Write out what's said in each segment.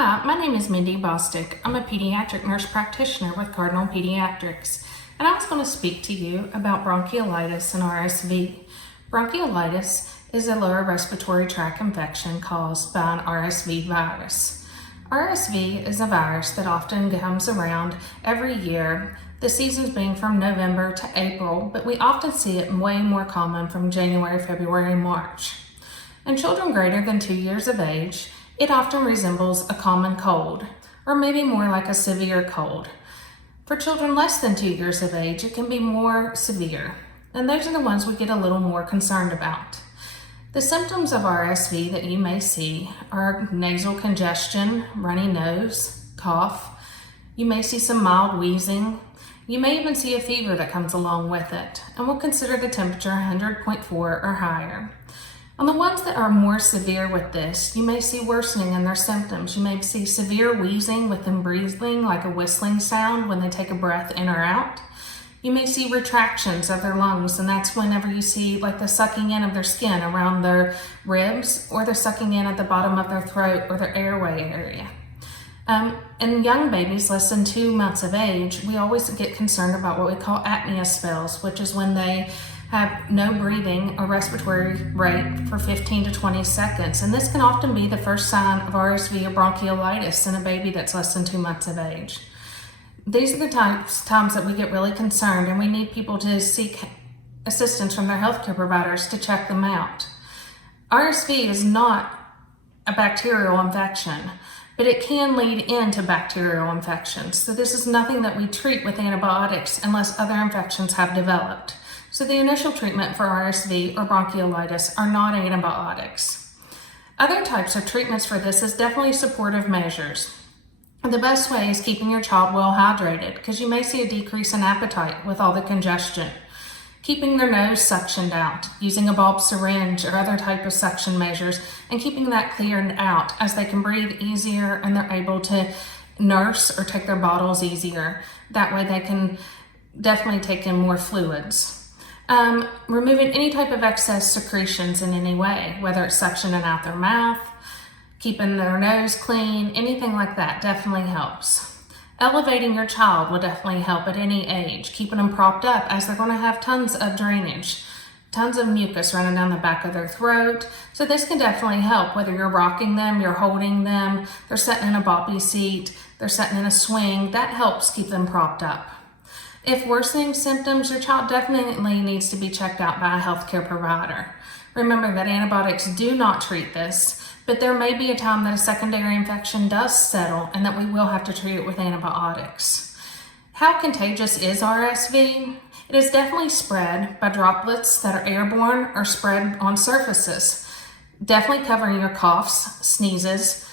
Hi, my name is Mindy Bostic. I'm a pediatric nurse practitioner with Cardinal Pediatrics, and I was going to speak to you about bronchiolitis and RSV. Bronchiolitis is a lower respiratory tract infection caused by an RSV virus. RSV is a virus that often comes around every year, the seasons being from November to April, but we often see it way more common from January, February, and March. In children greater than 2 years of age, it often resembles a common cold, or maybe more like a severe cold. For children less than 2 years of age, it can be more severe, and those are the ones we get a little more concerned about. The symptoms of RSV that you may see are nasal congestion, runny nose, cough. You may see some mild wheezing. You may even see a fever that comes along with it, and we'll consider the temperature 100.4 or higher. On the ones that are more severe with this, you may see worsening in their symptoms. You may see severe wheezing with them breathing like a whistling sound when they take a breath in or out. You may see retractions of their lungs, and that's whenever you see like the sucking in of their skin around their ribs, or the sucking in at the bottom of their throat or their airway area. In young babies less than 2 months of age, we always get concerned about what we call apnea spells, which is when they have no breathing or respiratory rate for 15 to 20 seconds. And this can often be the first sign of RSV or bronchiolitis in a baby that's less than 2 months of age. These are the times that we get really concerned, and we need people to seek assistance from their healthcare providers to check them out. RSV is not a bacterial infection, but it can lead into bacterial infections. So this is nothing that we treat with antibiotics unless other infections have developed. So the initial treatment for RSV or bronchiolitis are not antibiotics. Other types of treatments for this is definitely supportive measures. The best way is keeping your child well hydrated, because you may see a decrease in appetite with all the congestion. Keeping their nose suctioned out, using a bulb syringe or other type of suction measures, and keeping that cleared out as they can breathe easier and they're able to nurse or take their bottles easier. That way they can definitely take in more fluids. Removing any type of excess secretions in any way, whether it's suctioning out their mouth, keeping their nose clean, anything like that definitely helps. Elevating your child will definitely help at any age, keeping them propped up as they're going to have tons of drainage, tons of mucus running down the back of their throat. So this can definitely help, whether you're rocking them, you're holding them, they're sitting in a boppy seat, they're sitting in a swing, that helps keep them propped up. If worsening symptoms, your child definitely needs to be checked out by a healthcare provider. Remember that antibiotics do not treat this, but there may be a time that a secondary infection does settle and that we will have to treat it with antibiotics. How contagious is RSV? It is definitely spread by droplets that are airborne or spread on surfaces. Definitely covering your coughs, sneezes,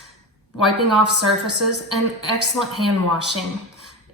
wiping off surfaces, and excellent hand washing.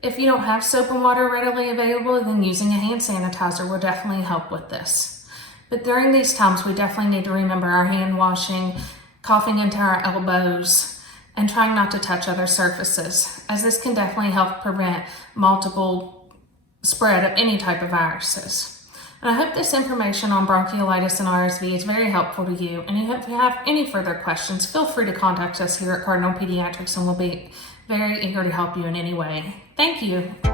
If you don't have soap and water readily available, then using a hand sanitizer will definitely help with this. But during these times, we definitely need to remember our hand washing, coughing into our elbows, and trying not to touch other surfaces, as this can definitely help prevent multiple spread of any type of viruses. And I hope this information on bronchiolitis and RSV is very helpful to you. And if you have any further questions, feel free to contact us here at Cardinal Pediatrics, and we'll be very eager to help you in any way. Thank you.